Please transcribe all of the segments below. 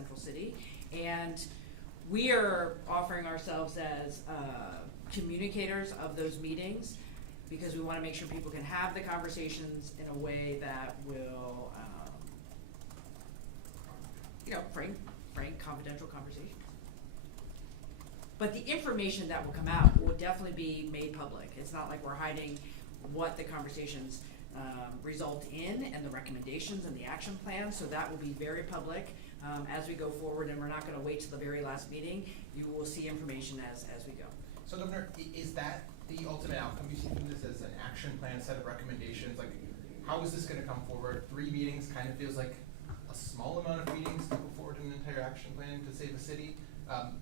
Central City. And we are offering ourselves as communicators of those meetings, because we want to make sure people can have the conversations in a way that will, frank, confidential conversations. But the information that will come out will definitely be made public. It's not like we're hiding what the conversations result in and the recommendations and the action plan, so that will be very public as we go forward, and we're not going to wait till the very last meeting. You will see information as we go. So Governor, is that the ultimate outcome? You see this as an action plan, a set of recommendations? Like, how is this going to come forward? 3 meetings kind of feels like a small amount of meetings to put forward an entire action plan to save the city.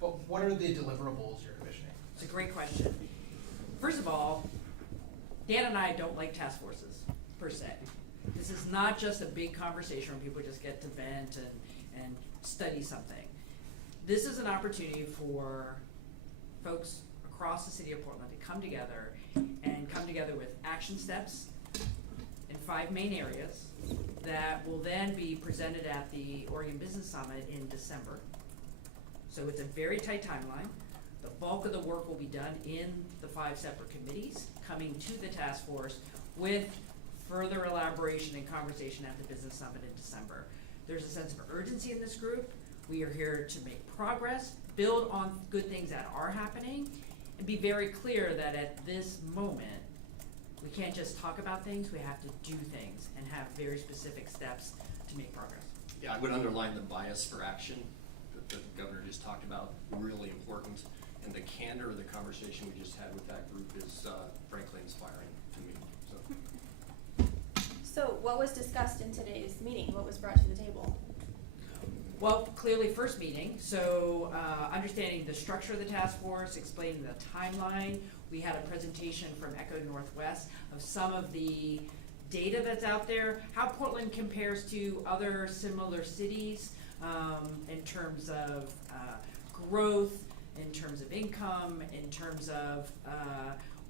But what are the deliverables you're envisioning? It's a great question. First of all, Dan and I don't like task forces, per se. This is not just a big conversation where people just get to vent and study something. This is an opportunity for folks across the city of Portland to come together with action steps in 5 main areas that will then be presented at the Oregon Business Summit in December. So it's a very tight timeline. The bulk of the work will be done in the 5 separate committees, coming to the task force with further elaboration and conversation at the Business Summit in December. There's a sense of urgency in this group. We are here to make progress, build on good things that are happening, and be very clear that at this moment, we can't just talk about things, we have to do things and have very specific steps to make progress. Yeah, I would underline the bias for action that the governor just talked about, really important. And the candor of the conversation we just had with that group is frankly inspiring to me. So what was discussed in today's meeting? What was brought to the table? Well, clearly first meeting, so understanding the structure of the task force, explaining the timeline. We had a presentation from Echo Northwest of some of the data that's out there, how Portland compares to other similar cities in terms of growth, in terms of income, in terms of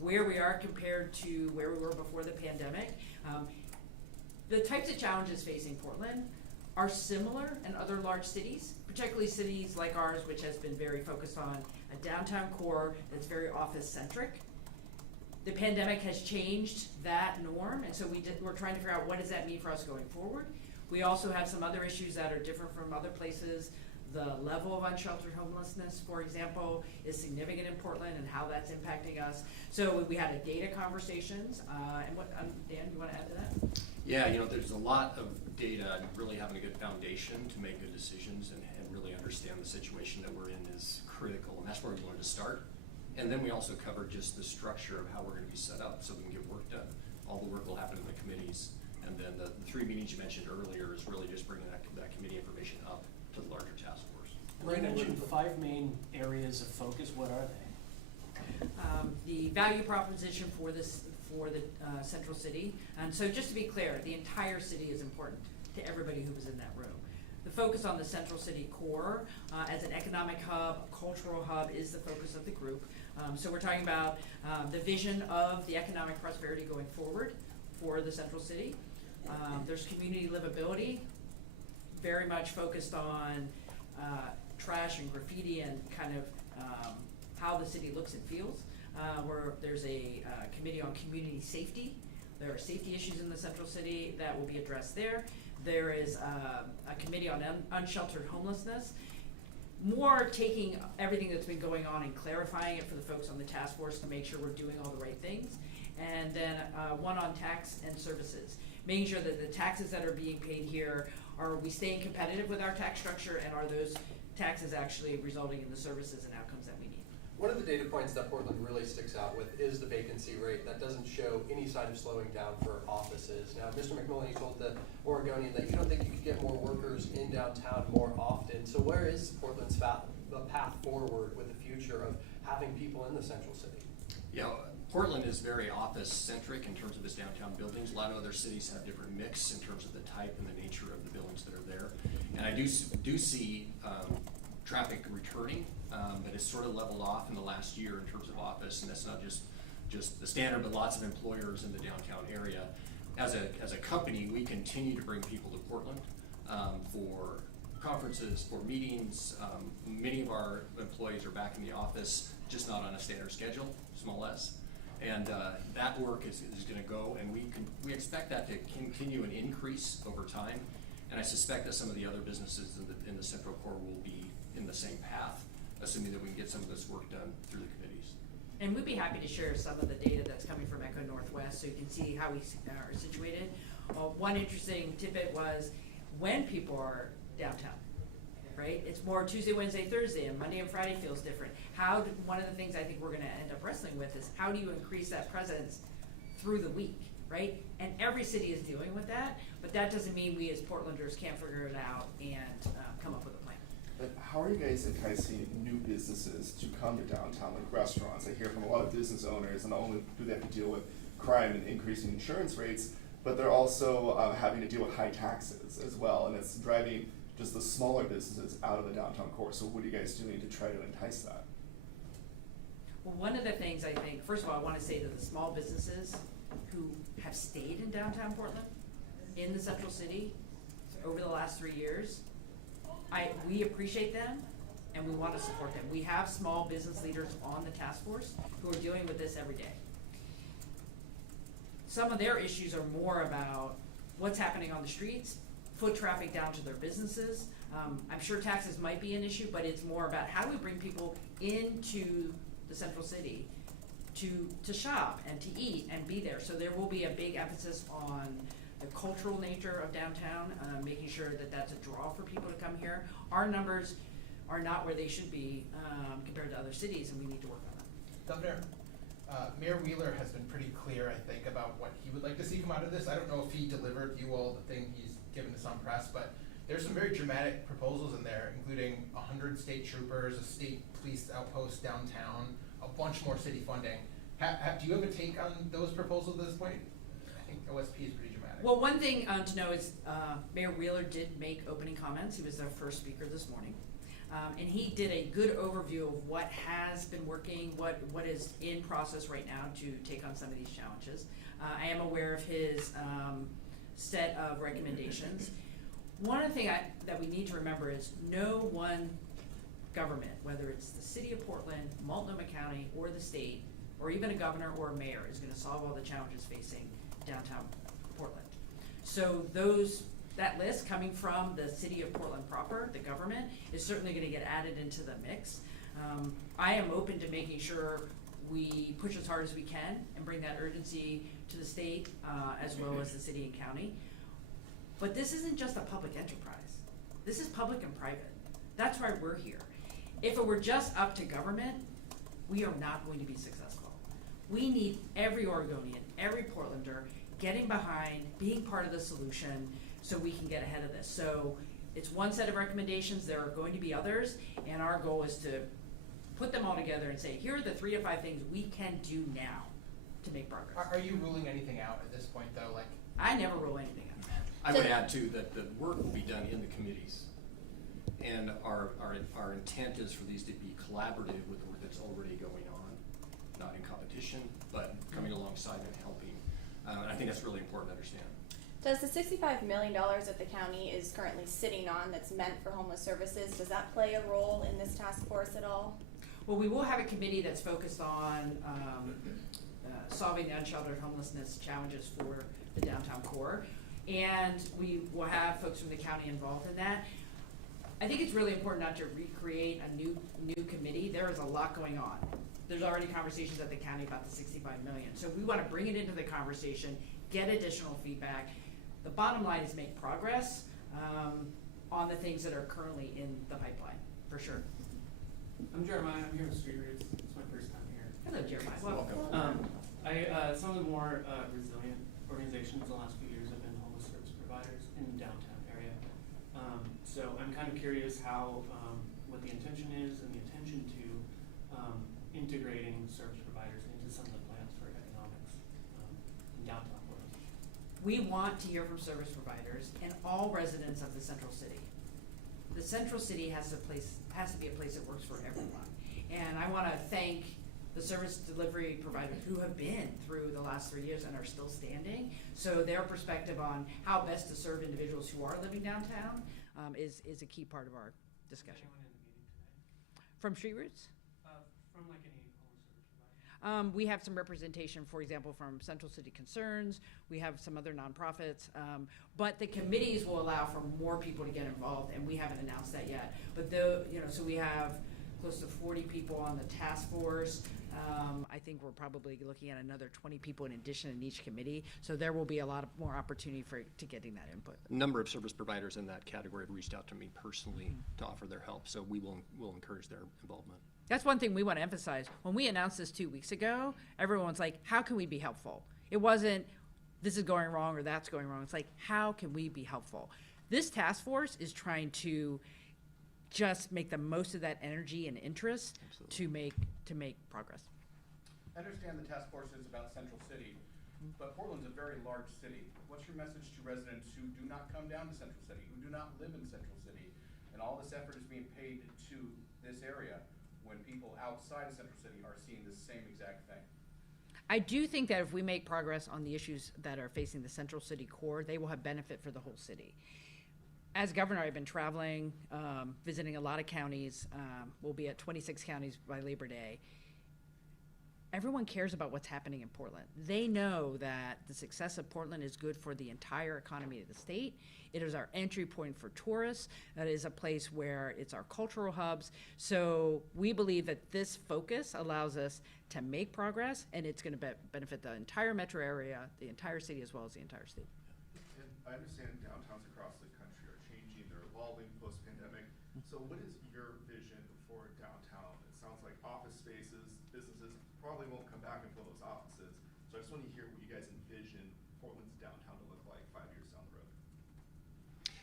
where we are compared to where we were before the pandemic. The types of challenges facing Portland are similar in other large cities, particularly cities like ours, which has been very focused on a downtown core that's very office-centric. The pandemic has changed that norm, and so we're trying to figure out what does that mean for us going forward. We also have some other issues that are different from other places. The level of unsheltered homelessness, for example, is significant in Portland and how that's impacting us. So we had a data conversations, and what, Dan, you want to add to that? Yeah, there's a lot of data, and really having a good foundation to make good decisions and really understand the situation that we're in is critical, and that's where we wanted to start. And then we also covered just the structure of how we're going to be set up so we can get work done. All the work will happen in the committees, and then the 3 meetings you mentioned earlier is really just bringing that committee information up to the larger task force. You mentioned 5 main areas of focus. What are they? The value proposition for the Central City. And so just to be clear, the entire city is important to everybody who was in that room. The focus on the Central City core as an economic hub, a cultural hub is the focus of the group. So we're talking about the vision of the economic prosperity going forward for the Central City. There's community livability, very much focused on trash and graffiti and kind of how the city looks and feels. Where there's a committee on community safety. There are safety issues in the Central City that will be addressed there. There is a committee on unsheltered homelessness. More taking everything that's been going on and clarifying it for the folks on the task force to make sure we're doing all the right things. And then one on tax and services, making sure that the taxes that are being paid here, are we staying competitive with our tax structure, and are those taxes actually resulting in the services and outcomes that we need? One of the data points that Portland really sticks out with is the vacancy rate. That doesn't show any sign of slowing down for offices. Now, Mr. McMillan, you told the Oregonian that you don't think you could get more workers in downtown more often. So where is Portland's the path forward with the future of having people in the Central City? Yeah, Portland is very office-centric in terms of its downtown buildings. A lot of other cities have different mix in terms of the type and the nature of the buildings that are there. And I do see traffic returning, but it's sort of leveled off in the last year in terms of office, and that's not just the standard, but lots of employers in the downtown area. As a company, we continue to bring people to Portland for conferences, for meetings. Many of our employees are back in the office, just not on a standard schedule, small s. And that work is going to go, and we expect that to continue and increase over time. And I suspect that some of the other businesses in the Central Core will be in the same path, assuming that we can get some of this work done through the committees. And we'd be happy to share some of the data that's coming from Echo Northwest, so you can see how we are situated. One interesting tidbit was when people are downtown, right? It's more Tuesday, Wednesday, Thursday, and Monday and Friday feels different. One of the things I think we're gonna end up wrestling with is how do you increase that presence through the week, right? And every city is dealing with that, but that doesn't mean we as Portlanders can't figure it out and come up with a plan. But how are you guys enticing new businesses to come to downtown, like restaurants? I hear from a lot of business owners, and not only do they have to deal with crime and increasing insurance rates, but they're also having to deal with high taxes as well, and it's driving just the smaller businesses out of the downtown core. So what are you guys doing to try to entice that? Well, one of the things I think, first of all, I want to say to the small businesses who have stayed in downtown Portland, in the central city, over the last 3 years, we appreciate them and we want to support them. We have small business leaders on the task force who are dealing with this every day. Some of their issues are more about what's happening on the streets, foot traffic down to their businesses. I'm sure taxes might be an issue, but it's more about how do we bring people into the central city to shop and to eat and be there. So there will be a big emphasis on the cultural nature of downtown, making sure that that's a draw for people to come here. Our numbers are not where they should be compared to other cities, and we need to work on that. Governor, Mayor Wheeler has been pretty clear, I think, about what he would like to see come out of this. I don't know if he delivered you all the thing he's given to some press, but there's some very dramatic proposals in there, including 100 state troopers, a state police outpost downtown, a bunch more city funding. Do you have a take on those proposals at this point? I think OSP is pretty dramatic. Well, one thing to know is Mayor Wheeler did make opening comments. He was the first speaker this morning. And he did a good overview of what has been working, what is in process right now to take on some of these challenges. I am aware of his set of recommendations. One of the things that we need to remember is no one government, whether it's the city of Portland, Multnomah County, or the state, or even a governor or a mayor, is going to solve all the challenges facing downtown Portland. So that list coming from the city of Portland proper, the government, is certainly going to get added into the mix. I am open to making sure we push as hard as we can and bring that urgency to the state as well as the city and county. But this isn't just a public enterprise. This is public and private. That's why we're here. If it were just up to government, we are not going to be successful. We need every Oregonian, every Portlander getting behind, being part of the solution so we can get ahead of this. So it's one set of recommendations, there are going to be others, and our goal is to put them all together and say, here are the 3 to 5 things we can do now to make progress. Are you ruling anything out at this point, though? Like, I never rule anything out. I would add too that the work will be done in the committees. And our intent is for these to be collaborative with the work that's already going on, not in competition, but coming alongside and helping. And I think that's really important to understand. Does the $65 million that the county is currently sitting on that's meant for homeless services, does that play a role in this task force at all? Well, we will have a committee that's focused on solving the unsheltered homelessness challenges for the downtown core. And we will have folks from the county involved in that. I think it's really important not to recreate a new committee. There is a lot going on. There's already conversations at the county about the $65 million. So we want to bring it into the conversation, get additional feedback. The bottom line is make progress on the things that are currently in the pipeline, for sure. I'm Jeremiah. I'm here with Street Roots. It's my first time here. Hello, Jeremiah. Welcome. Some of the more resilient organizations in the last few years have been homeless service providers in the downtown area. So I'm kind of curious how, what the intention is and the attention to integrating service providers into some of the plans for economics in downtown Portland. We want to hear from service providers and all residents of the central city. The central city has to be a place that works for everyone. And I want to thank the service delivery providers who have been through the last 3 years and are still standing. So their perspective on how best to serve individuals who are living downtown is a key part of our Is discussion. anyone in the meeting today? From Street Roots? From like any homeless service provider? We have some representation, for example, from Central City Concerns. We have some other nonprofits. But the committees will allow for more people to get involved, and we haven't announced that yet. But so we have close to 40 people on the task force. I think we're probably looking at another 20 people in addition in each committee. So there will be a lot of more opportunity to getting that input. A number of service providers in that category have reached out to me personally to offer their help, so we'll encourage their involvement. That's one thing we want to emphasize. When we announced this 2 weeks ago, everyone's like, how can we be helpful? It wasn't, this is going wrong or that's going wrong. It's like, how can we be helpful? This task force is trying to just make the most of that energy and interest to make progress. I understand the task force is about Central City, but Portland's a very large city. What's your message to residents who do not come down to Central City, who do not live in Central City, and all this effort is being paid to this area when people outside of Central City are seeing the same exact thing? I do think that if we make progress on the issues that are facing the Central City core, they will have benefit for the whole city. As governor, I've been traveling, visiting a lot of counties. We'll be at 26 counties by Labor Day. Everyone cares about what's happening in Portland. They know that the success of Portland is good for the entire economy of the state. It is our entry point for tourists. That is a place where it's our cultural hubs. So we believe that this focus allows us to make progress, and it's going to benefit the entire metro area, the entire city, as well as the entire state. And I understand downtowns across the country are changing, they're evolving post-pandemic. So what is your vision for downtown? It sounds like office spaces, businesses probably won't come back and fill those offices. So I just want to hear what you guys envision Portland's downtown to look like 5 years down the road.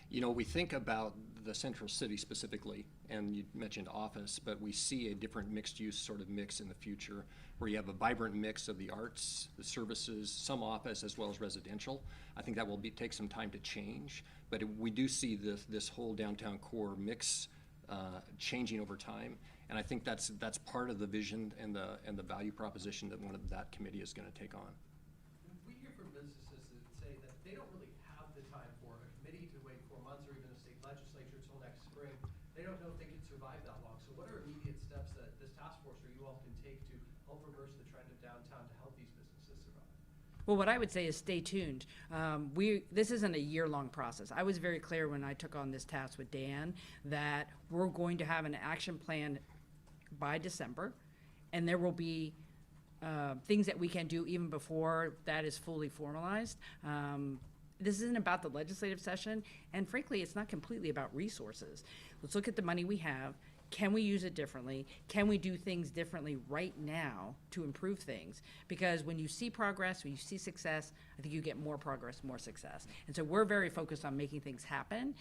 You know, we think about the central city specifically, and you mentioned office, but we see a different mixed-use sort of mix in the future, where you have a vibrant mix of the arts, the services, some office, as well as residential. I think that will take some time to change, but we do see this whole downtown core mix changing over time, and I think that's part of the vision and the value proposition that that committee is going to take on. We hear from businesses that say that they don't really have the time for a committee to wait 4 months, or even a state legislature till next spring. They don't know if they can survive that long. So what are immediate steps that this task force or you all can take to help reverse the trend of downtown to help these businesses survive? Well, what I would say is stay tuned. This isn't a year-long process. I was very clear when I took on this task with Dan that we're going to have an action plan by December, and there will be things that we can do even before that is fully formalized. This isn't about the legislative session, and frankly, it's not completely about resources. Let's look at the money we have. Can we use it differently? Can we do things differently right now to improve things? Because when you see progress, when you see success, I think you get more progress, more success. And so we're very focused on making things happen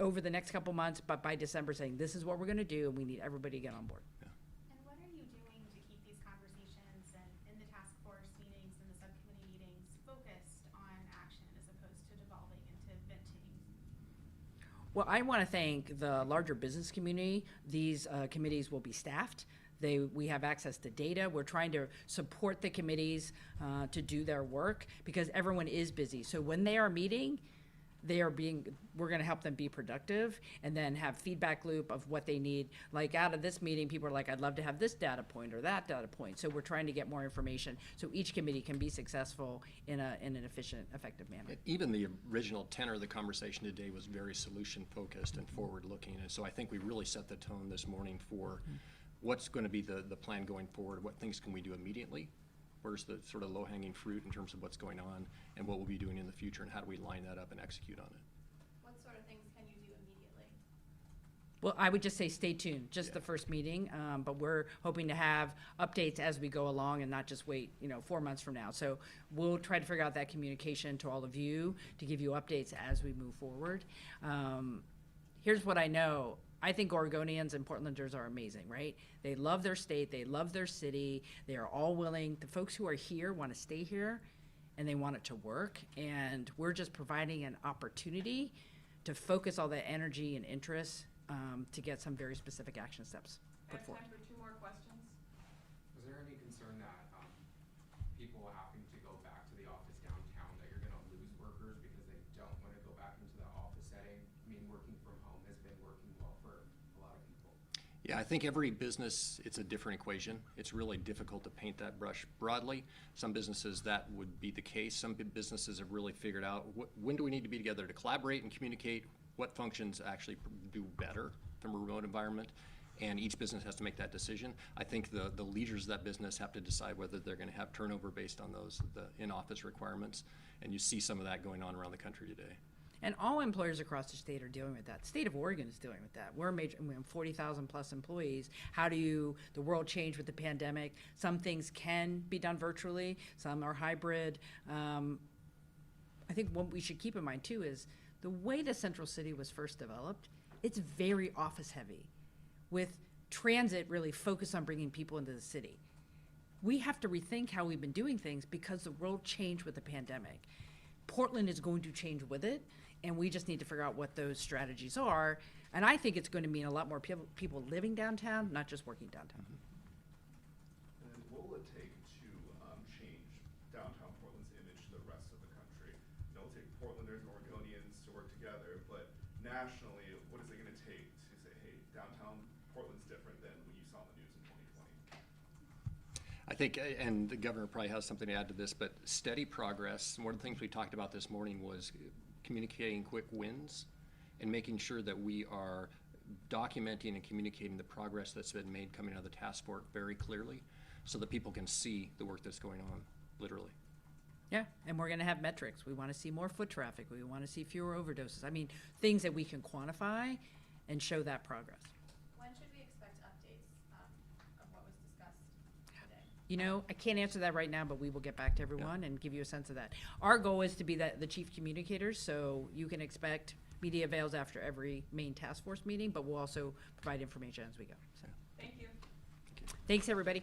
over the next couple months, but by December saying this is what we're going to do, and we need everybody to get on board. Yeah. And what are you doing to keep these conversations and in the task force meetings and the subcommittee meetings focused on action as opposed to devolving into venting? Well, I want to thank the larger business community. These committees will be staffed. We have access to data. We're trying to support the committees to do their work because everyone is busy. So when they are meeting, we're going to help them be productive and then have feedback loop of what they need. Like out of this meeting, people are like, I'd love to have this data point or that data point. So we're trying to get more information so each committee can be successful in an efficient, effective manner. Even the original tenor of the conversation today was very solution-focused and forward-looking, and so I think we really set the tone this morning for what's going to be the plan going forward, what things can we do immediately, where's the sort of low-hanging fruit in terms of what's going on, and what we'll be doing in the future, and how do we line that up and execute on it. What sort of things can you do immediately? Well, I would just say stay tuned, just Yeah. the first meeting, but we're hoping to have updates as we go along and not just wait, 4 months from now. So we'll try to figure out that communication to all of you to give you updates as we move forward. Here's what I know. I think Oregonians and Portlanders are amazing, right? They love their state, they love their city, they are all willing. The folks who are here want to stay here, and they want it to work, and we're just providing an opportunity to focus all that energy and interest to get some very specific action steps I put have forward. time for 2 more questions. Is there any concern that people having to go back to the office downtown, that you're going to lose workers because they don't want to go back into the office setting? I mean, working from Yeah, I think every business, it's a different equation. It's really difficult to paint that brush broadly. Some businesses, that would be the case. Some businesses have really figured out when do we need to be together to collaborate and communicate, what functions actually do better from a remote environment, and each business has to make that decision. I think the leaders of that business have to decide whether they're going to have turnover based on those in-office requirements, and you see some of that going on around the country today. And all employers across the state are dealing with that. The state of Oregon is dealing with that. We're major, we have 40,000 plus employees. How do the world change with the pandemic? Some things can be done virtually, some are hybrid. I think what we should keep in mind too is the way the Central City was first developed, it's very office heavy, with transit really focused on bringing people into the city. We have to rethink how we've been doing things because the world changed with the pandemic. Portland is going to change with it, and we just need to figure out what those strategies are. And I think it's going to mean a lot more people living downtown, not just working downtown. And what will it take to change downtown Portland's image to the rest of the country? It'll take Portlanders and Oregonians to work together, but nationally, what is it going to take to say, hey, downtown Portland's different than what you saw in the news in 2020? I think, and the governor probably has something to add to this, but steady progress. One of the things we talked about this morning was communicating quick wins and making sure that we are documenting and communicating the progress that's been made coming out of the task force very clearly so that people can see the work that's going on, literally. Yeah, and we're going to have metrics. We want to see more foot traffic. We want to see fewer overdoses. I mean, things that we can quantify and show that progress. When should we expect updates of what was discussed today? You know, I can't answer that right now, but we will get back to everyone and give you a sense of that. Our goal is to be the chief communicators, so you can expect media avails after every main task force meeting, but we'll also provide information as we go. So, Thank you. thanks, everybody.